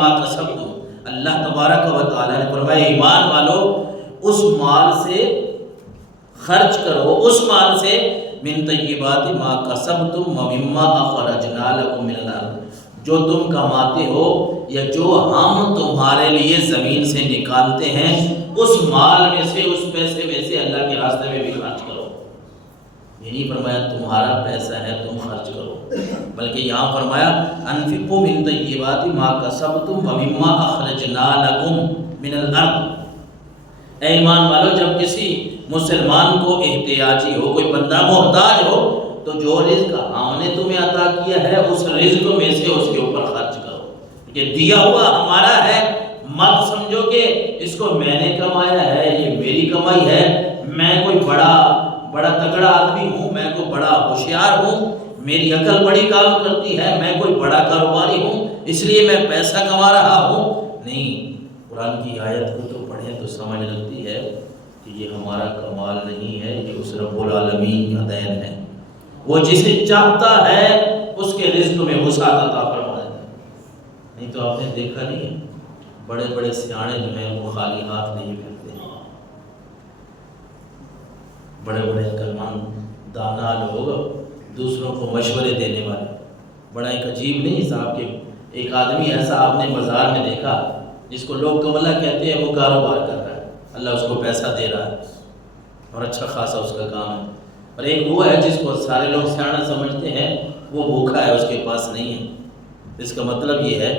ما کسبتم، اللہ تبارک و تعالیٰ نے فرمایا ایمان والو اس مال سے خرچ کرو، اس مال سے من طیبات ما کسبتم ومما اخرجنا لکم من الارض، جو تم کماتے ہو یا جو ہم تمہارے لیے زمین سے نکالتے ہیں، اس مال میں سے، اس پیسے میں سے اللہ کے راستے میں بھی خرچ کرو۔ یہ نہیں فرمایا تمہارا پیسہ ہے تم خرچ کرو، بلکہ یہاں فرمایا انفقوا من طیبات ما کسبتم ومما اخرجنا لکم من الارض۔ اے ایمان والو جب کسی مسلمان کو احتیاجی ہو، کوئی بندہ محتاج ہو، تو جو رزق ہم نے تمہیں عطا کیا ہے اس رزق میں سے اس کے اوپر خرچ کرو۔ یہ دیا ہوا ہمارا ہے، مت سمجھو کہ اس کو میں نے کمایا ہے، یہ میری کمائی ہے، میں کوئی بڑا تگڑا آدمی ہوں، میں کوئی بڑا ہوشیار ہوں، میری عقل بڑی کام کرتی ہے، میں کوئی بڑا کاروباری ہوں اس لیے میں پیسہ کما رہا ہوں۔ نہیں، قرآن کی آیت کو تو پڑھیں تو سمجھ لگتی ہے کہ یہ ہمارا کمال نہیں ہے، یہ اس رب العالمین کا دین ہے۔ وہ جسے چاہتا ہے اس کے رزق میں وسعت عطا فرما دیتا ہے۔ نہیں تو آپ نے دیکھا نہیں ہے بڑے بڑے سیانے جو ہیں وہ خالی ہاتھ نہیں پھرتے ہیں، بڑے بڑے عقلمند دانا لوگ دوسروں کو مشورے دینے والے، بڑا ایک عجیب نہیں صاحب کہ ایک آدمی ایسا آپ نے بازار میں دیکھا جس کو لوگ کملا کہتے ہیں، وہ کاروبار کر رہا ہے، اللہ اس کو پیسہ دے رہا ہے اور اچھا خاصا اس کا کام ہے، اور ایک وہ ہے جس کو سارے لوگ سیانا سمجھتے ہیں، وہ بھوکا ہے، اس کے پاس نہیں ہے۔ اس کا مطلب یہ ہے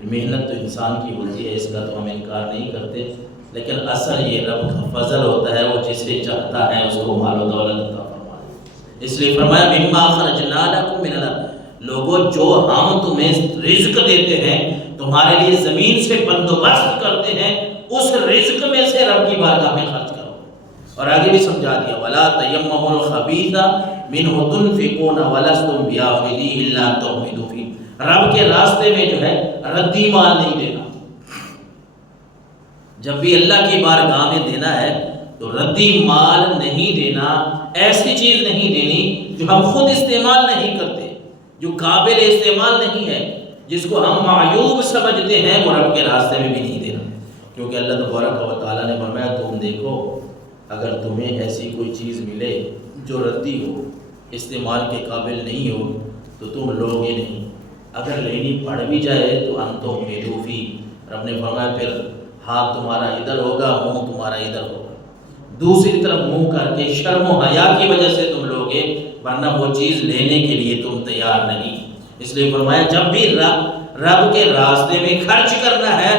کہ محنت تو انسان کی ہوتی ہے، اس کا تو ہم انکار نہیں کرتے، لیکن اصل یہ رب کا فضل ہوتا ہے، وہ جسے چاہتا ہے اس کو مال و دولت عطا فرماتا ہے۔ اس لیے فرمایا مما اخرجنا لکم من الارض، لوگوں جو ہم تمہیں رزق دیتے ہیں، تمہارے لیے زمین سے بندوبست کرتے ہیں، اس رزق میں سے رب کی بارگاہ میں خرچ کرو۔ اور آگے بھی سمجھا دیا وَلَا تَيَمَّمُوا الْخَبِيثَ مِنْهُ تُنْفِقُونَ وَلَسْتُمْ بِآخِذِيهِ إِلَّا أَن تُغْمِضُوا فِيهِ، رب کے راستے میں جو ہے ردی مال نہیں دینا۔ جب بھی اللہ کی بارگاہ میں دینا ہے تو ردی مال نہیں دینا، ایسی چیز نہیں دینی جو ہم خود استعمال نہیں کرتے، جو قابل استعمال نہیں ہے، جس کو ہم معیوب سمجھتے ہیں، وہ رب کے راستے میں بھی نہیں دینا۔ کیونکہ اللہ تبارک و تعالیٰ نے فرمایا تم دیکھو اگر تمہیں ایسی کوئی چیز ملے جو ردی ہو، استعمال کے قابل نہیں ہو، تو تم لو گے نہیں، اگر لینی پڑ بھی جائے تو انتم مدوفی، رب نے فرمایا پھر ہاتھ تمہارا ادھر ہوگا، منہ تمہارا ادھر ہوگا، دوسری طرف منہ کر کے شرم و حیا کی وجہ سے تم لوگے، ورنہ وہ چیز لینے کے لیے تم تیار نہیں۔ اس لیے فرمایا جب بھی رب کے راستے میں خرچ کرنا ہے،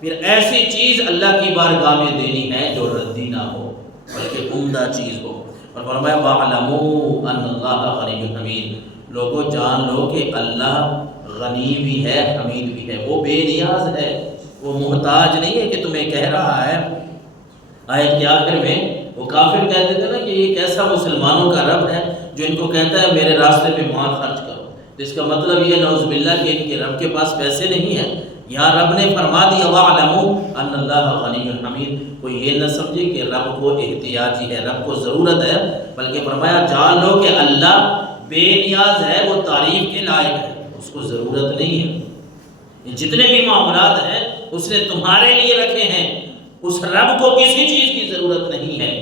پھر ایسی چیز اللہ کی بارگاہ میں دینی ہے جو ردی نہ ہو بلکہ عمدہ چیز ہو۔ اور فرمایا وَاعْلَمُوا أَنَّ اللَّهَ غَنِيٌّ حَمِيدٌ، لوگوں جان لو کہ اللہ غنی بھی ہے، حمید بھی ہے، وہ بے نیاز ہے، وہ محتاج نہیں ہے کہ تمہیں کہہ رہا ہے۔ آیت کے آخر میں وہ کافر کہتے تھے نا کہ یہ کیسا مسلمانوں کا رب ہے جو ان کو کہتا ہے میرے راستے پہ مال خرچ کرو، تو اس کا مطلب یہ نعوذ باللہ کہ ان کے رب کے پاس پیسے نہیں ہیں۔ یہاں رب نے فرما دیا وَاعْلَمُوا أَنَّ اللَّهَ غَنِيٌّ حَمِيدٌ، کوئی یہ نہ سمجھے کہ رب کو احتیاجی ہے، رب کو ضرورت ہے، بلکہ فرمایا جان لو کہ اللہ بے نیاز ہے، وہ تعریف کے لائق ہے، اس کو ضرورت نہیں ہے۔ جتنے بھی معاملات ہیں اس نے تمہارے لیے رکھے ہیں، اس رب کو کسی چیز کی ضرورت نہیں ہے۔